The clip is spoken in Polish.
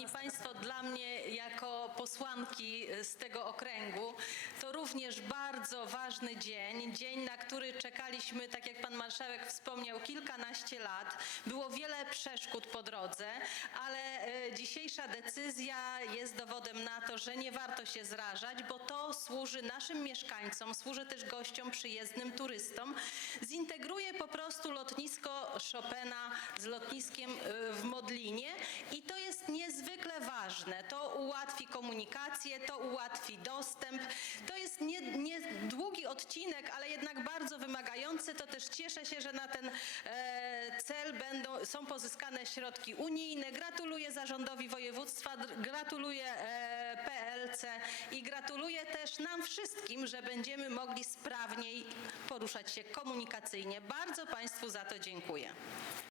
Szanowni Państwo, dla mnie jako posłanki z tego okręgu to również bardzo ważny dzień, dzień, na który czekaliśmy, tak jak Pan Marszałek wspomniał, kilkanaście lat. Było wiele przeszkód po drodze, ale e, dzisiejsza decyzja jest dowodem na to, że nie warto się zrażać, bo to służy naszym mieszkańcom, służy też gościom przyjezdnym, turystom. Zintegruje po prostu lotnisko Chopina z lotniskiem e, w Modlinie i ważne. To ułatwi komunikację, to ułatwi dostęp. To jest nie, nie odcinek, ale jednak bardzo wymagający. To też cieszę się, że na ten e, cel będą, są pozyskane środki unijne. Gratuluję zarządowi województwa, gratuluję e, PLC i gratuluję też nam wszystkim, że będziemy mogli sprawniej poruszać się komunikacyjnie. Bardzo Państwu za to dziękuję.